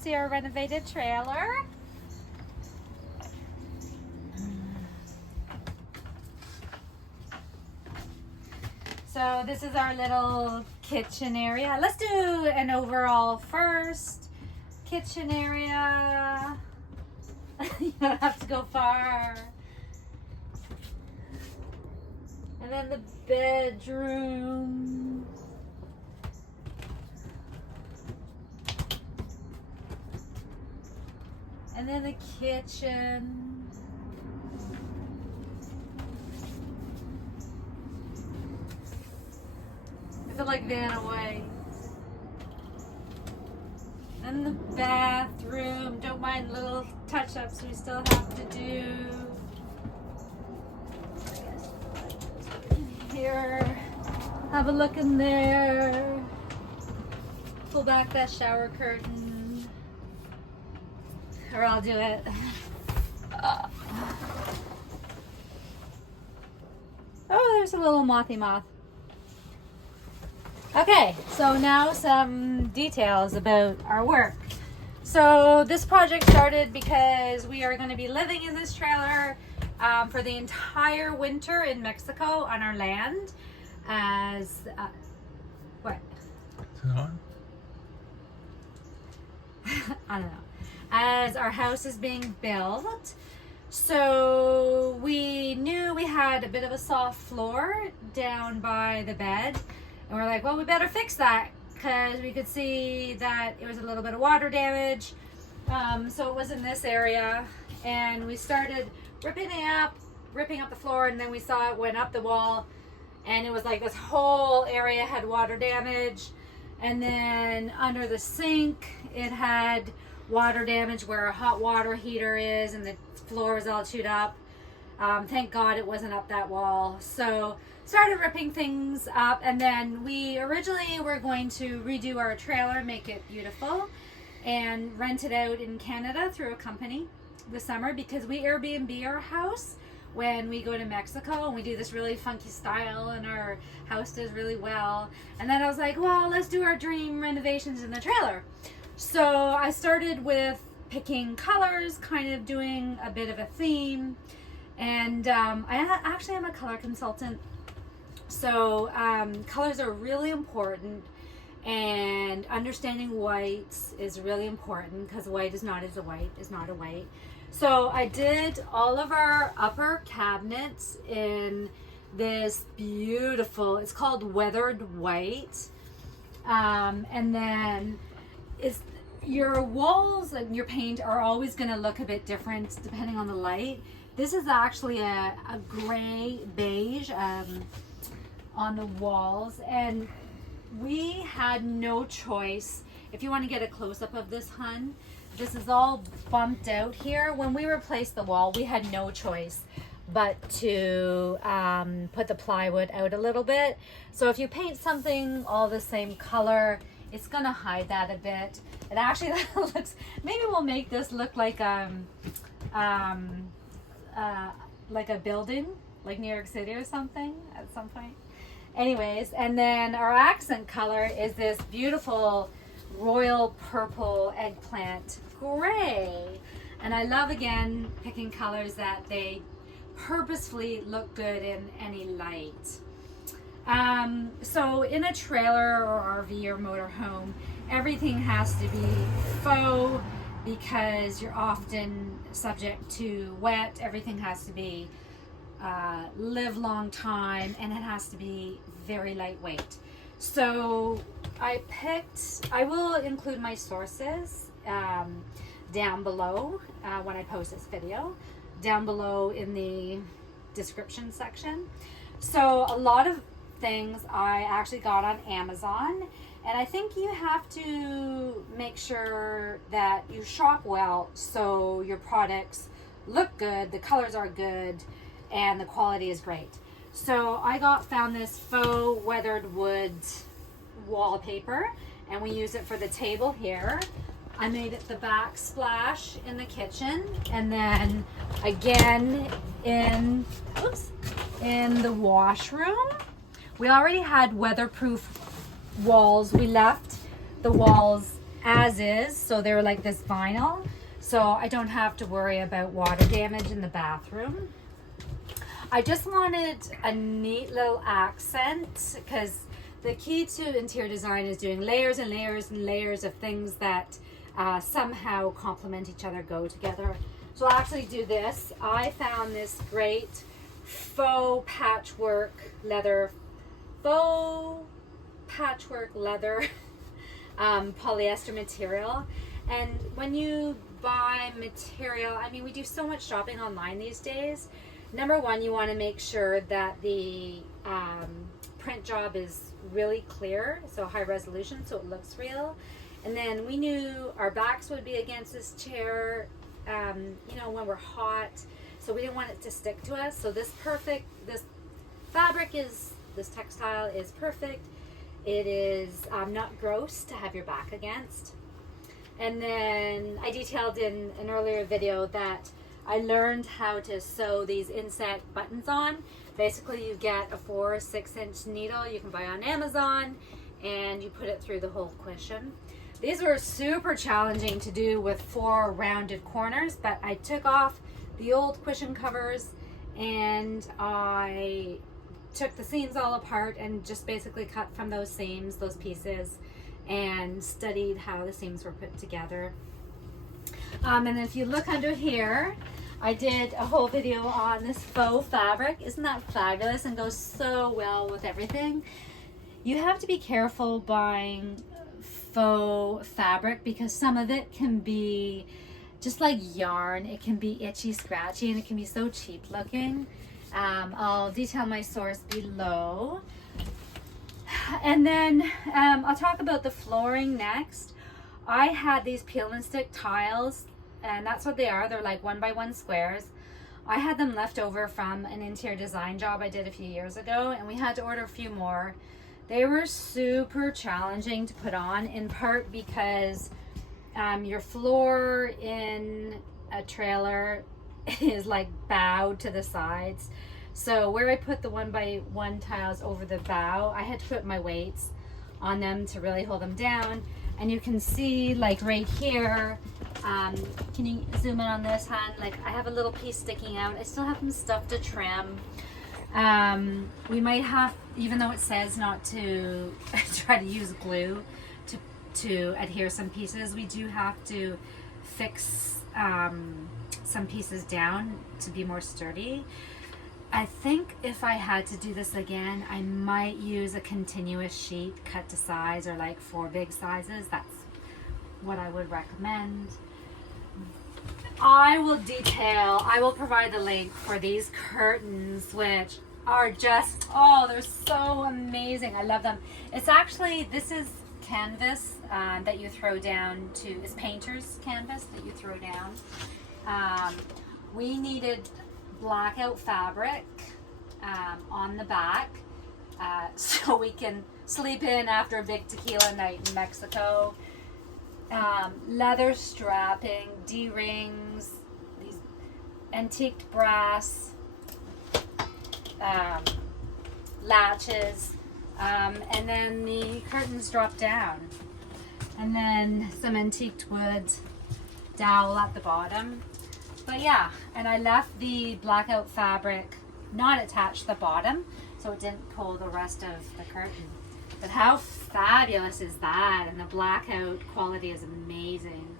See our renovated trailer. So this is our little kitchen area. Let's do an overall first. Kitchen area. You don't have to go far. And then the bedroom. And then the kitchen. I feel like Vanna White. And the bathroom. Don't mind little touch-ups we still have to do. Here. Have a look in there. Pull back that shower curtain. Or I'll do it. Oh, there's a little mothy moth. Okay, so now some details about our work. So this project started because we are going to be living in this trailer for the entire winter in Mexico on our land as what? Is it on? I don't know. As our house is being built. So we knew we had a bit of a soft floor down by the bed. And we're like, well, we better fix that because we could see that it was a little bit of water damage. So it was in this area. And we started ripping up the floor, and then we saw it went up the wall. And it was like this whole area had water damage. And then under the sink, it had water damage where a hot water heater is, and the floor was all chewed up. Thank God it wasn't up that wall. So started ripping things up, and then we originally were going to redo our trailer, make it beautiful, and rent it out in Canada through a company this summer because we Airbnb our house when we go to Mexico, and we do this really funky style, and our house does really well. And then I was like, well, let's do our dream renovations in the trailer. So I started with picking colors, kind of doing a bit of a theme, and I actually am a color consultant. So colors are really important, and understanding whites is really important because white is not a white. So I did all of our upper cabinets in this beautiful, it's called weathered white, and then your walls and your paint are always going to look a bit different depending on the light. This is actually a gray beige on the walls, and we had no choice. If you want to get a close-up of this, hun, this is all bumped out here. When we replaced the wall, we had no choice but to put the plywood out a little bit. So if you paint something all the same color, it's gonna hide that a bit. It actually looks, maybe we'll make this look like a building, like New York City or something at some point. Anyways, and then our accent color is this beautiful royal purple eggplant gray. And I love, again, picking colors that they purposefully look good in any light. So in a trailer or RV or motorhome, everything has to be faux because you're often subject to wet. Everything has to be live long time, and it has to be very lightweight. So I will include my sources down below when I post this video, down below in the description section. So a lot of things I actually got on Amazon, and I think you have to make sure that you shop well so your products look good, the colors are good, and the quality is great. So I found this faux weathered wood wallpaper, and we use it for the table here. I made it the backsplash in the kitchen, and then again in the washroom. We already had weatherproof walls. We left the walls as is, so they're like this vinyl, so I don't have to worry about water damage in the bathroom. I just wanted a neat little accent, because the key to interior design is doing layers and layers and layers of things that somehow complement each other, go together. So I'll actually do this. I found this great faux patchwork leather polyester material. And when you buy material, I mean, we do so much shopping online these days. Number one, you want to make sure that the print job is really clear, so high resolution, so it looks real. And then we knew our backs would be against this chair, you know, when we're hot, so we didn't want it to stick to us. So this textile is perfect. It is not gross to have your back against. And then I detailed in an earlier video that I learned how to sew these INSET buttons on. Basically, you get a 4 or 6-inch needle you can buy on Amazon, and you put it through the whole cushion. These were super challenging to do with 4 rounded corners, but I took off the old cushion covers and I took the seams all apart and just basically cut from those seams, those pieces, and studied how the seams were put together. And then if you look under here, I did a whole video on this faux fabric. Isn't that fabulous and goes so well with everything? You have to be careful buying faux fabric because some of it can be just like yarn. It can be itchy, scratchy, and it can be so cheap looking. I'll detail my source below. And then I'll talk about the flooring next. I had these peel and stick tiles, and that's what they are. They're like 1x1 squares. I had them left over from an interior design job I did a few years ago, and we had to order a few more. They were super challenging to put on, in part because your floor in a trailer is like bowed to the sides. So where I put the 1x1 tiles over the bow, I had to put my weights on them to really hold them down. And you can see, like right here, can you zoom in on this, hon? Like I have a little piece sticking out. I still have some stuff to trim. We might have, even though it says not to try to use glue to adhere some pieces, we do have to fix some pieces down to be more sturdy. I think if I had to do this again, I might use a continuous sheet cut to size, or like 4 big sizes. That's what I would recommend. I will provide the link for these curtains, which are just, oh, they're so amazing. I love them. It's actually, this is canvas that you throw down to, it's painter's canvas that you throw down. We needed blackout fabric on the back so we can sleep in after a big tequila night in Mexico. Leather strapping, D-rings, these antiqued brass latches, and then the curtains drop down, and then some antiqued wood dowel at the bottom. But yeah, and I left the blackout fabric not attached to the bottom, so it didn't pull the rest of the curtain. But how fabulous is that? And the blackout quality is amazing.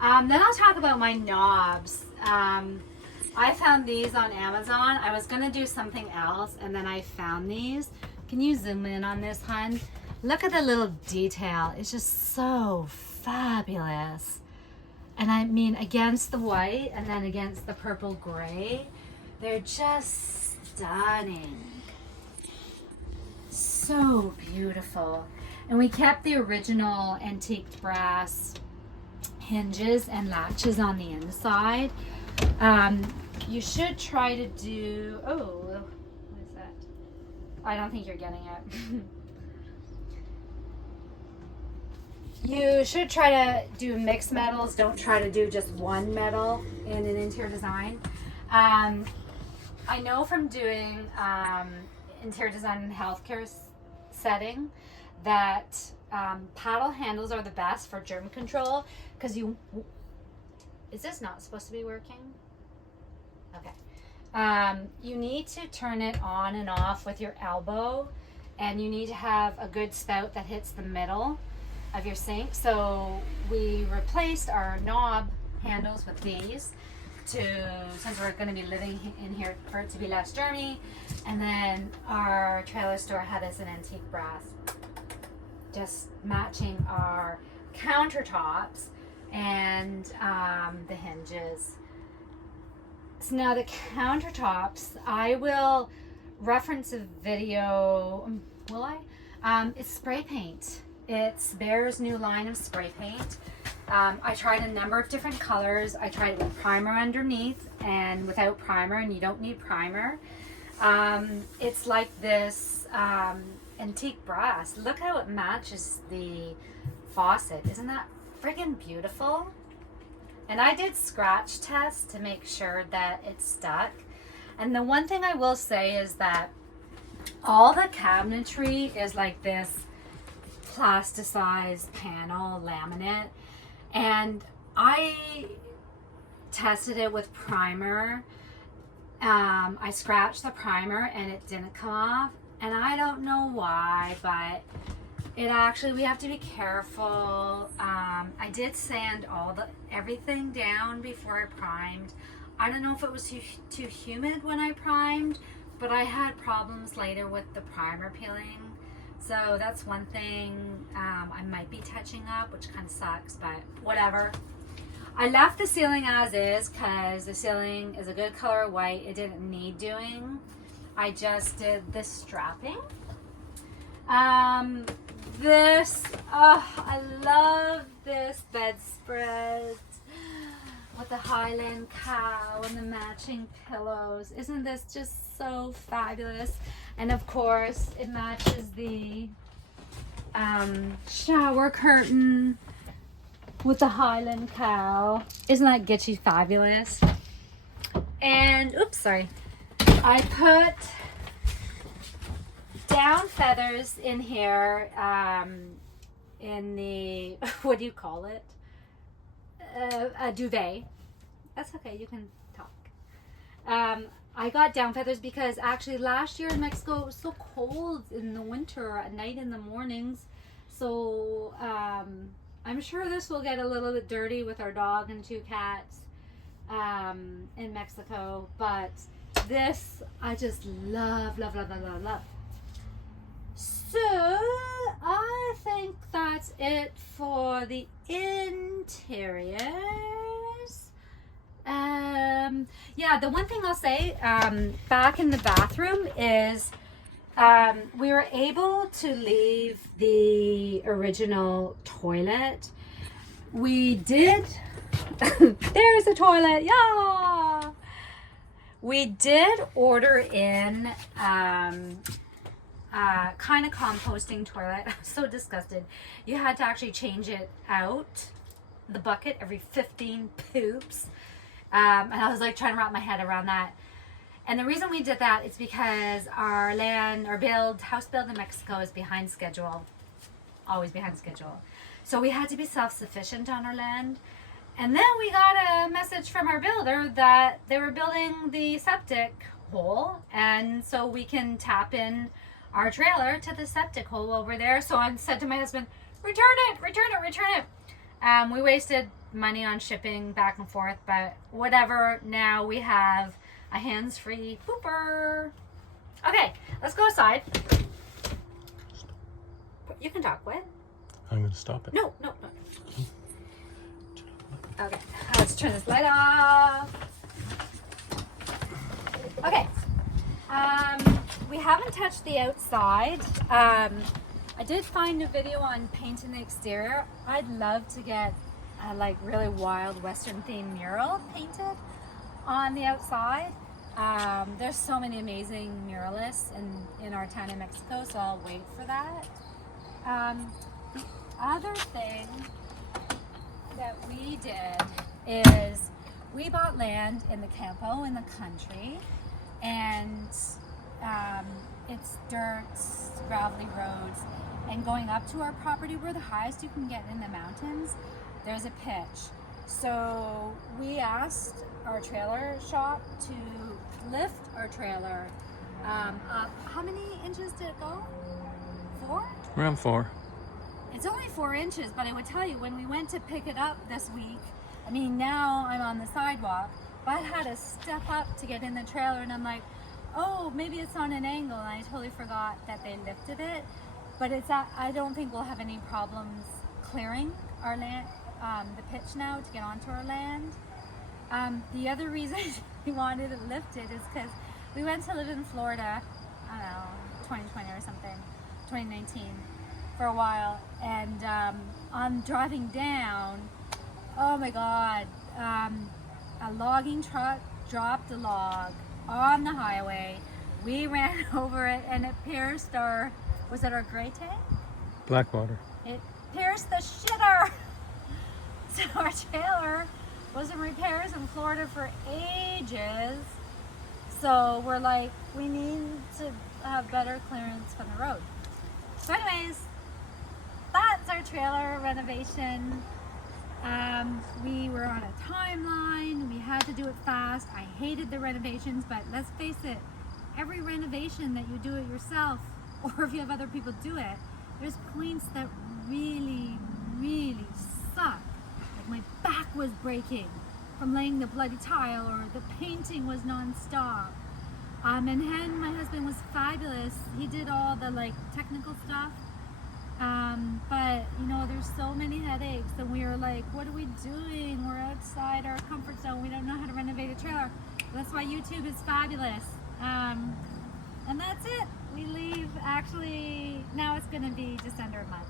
Then I'll talk about my knobs. I found these on Amazon. I was gonna do something else, and then I found these. Can you zoom in on this, hon? Look at the little detail. It's just so fabulous. And I mean, against the white and then against the purple gray, they're just stunning. So beautiful. And we kept the original antiqued brass hinges and latches on the inside. You should try to do, oh, what is that? I don't think you're getting it. You should try to do mixed metals. Don't try to do just one metal in an interior design. I know from doing interior design in healthcare setting that paddle handles are the best for germ control, because is this not supposed to be working? Okay. You need to turn it on and off with your elbow, and you need to have a good spout that hits the middle of your sink. So we replaced our knob handles with these since we're going to be living in here, for it to be less germy. And then our trailer store had us an antique brass, just matching our countertops and the hinges. So now the countertops, I will reference a video, will I? It's spray paint. It's Bear's new line of spray paint. I tried a number of different colors. I tried it with primer underneath and without primer, and you don't need primer. It's like this antique brass. Look how it matches the faucet. Isn't that friggin' beautiful? And I did scratch tests to make sure that it stuck. And the one thing I will say is that all the cabinetry is like this plasticized panel laminate, and I tested it with primer. I scratched the primer and it didn't come off, and I don't know why, but it actually, we have to be careful. I did sand everything down before I primed. I don't know if it was too humid when I primed, but I had problems later with the primer peeling. So that's one thing I might be touching up, which kind of sucks, but whatever. I left the ceiling as is because the ceiling is a good color of white. It didn't need doing. I just did the strapping. I love this bedspread with the Highland cow and the matching pillows. Isn't this just so fabulous? And of course, it matches the shower curtain with the Highland cow. Isn't that Gitchy fabulous? And, oops, sorry. I put down feathers in here, in the, what do you call it? A duvet. That's okay, you can talk. I got down feathers because actually last year in Mexico it was so cold in the winter at night and in the mornings. So I'm sure this will get a little bit dirty with our dog and 2 cats in Mexico. But this I just love, love, love, love, love, love. So I think that's it for the interiors. Yeah, the one thing I'll say back in the bathroom is we were able to leave the original toilet. We did there's a toilet, yeah. We did order in kind of composting toilet. I'm so disgusted. You had to actually change it out, the bucket, every 15 poops. And I was like trying to wrap my head around that. And the reason we did that is because our house build in Mexico is behind schedule. Always behind schedule. So we had to be self-sufficient on our land. And then we got a message from our builder that they were building the septic hole. And so we can tap in our trailer to the septic hole over there. So I said to my husband, return it, return it, return it. We wasted money on shipping back and forth, but whatever. Now we have a hands-free pooper. Okay, let's go aside. You can talk. What? I'm going to stop it. No. Okay, let's turn this light off. Okay. We haven't touched the outside. I did find a video on painting the exterior. I'd love to get a like really wild Western themed mural painted on the outside. There's so many amazing muralists in our town in Mexico, so I'll wait for that. The other thing that we did is we bought land in the campo in the country, and it's dirt, gravelly roads, and going up to our property, we're the highest you can get in the mountains, there's a pitch. So we asked our trailer shop to lift our trailer up. How many inches did it go? 4? Around 4. It's only 4 inches, but I would tell you, when we went to pick it up this week, I mean, now I'm on the sidewalk, but I had to step up to get in the trailer, and I'm like, oh, maybe it's on an angle, and I totally forgot that they lifted it. But I don't think we'll have any problems clearing our land, the pitch now to get onto our land. The other reason we wanted it lifted is because we went to live in Florida, I don't know, 2020 or something, 2019, for a while, and on driving down, oh my God, a logging truck dropped a log on the highway. We ran over it, and it pierced our, was it our gray tank? Blackwater. It pierced the shitter. So our trailer was in repairs in Florida for ages. So we're like, we need to have better clearance from the road. So anyways, that's our trailer renovation. We were on a timeline. We had to do it fast. I hated the renovations, but let's face it, every renovation that you do it yourself, or if you have other people do it, there's points that really, really suck. Like my back was breaking from laying the bloody tile, or the painting was non-stop. And then my husband was fabulous. He did all the like technical stuff. But you know, there's so many headaches, and we were like, what are we doing? We're outside our comfort zone. We don't know how to renovate a trailer. That's why YouTube is fabulous. And that's it. We leave, actually, now it's gonna be just under a month.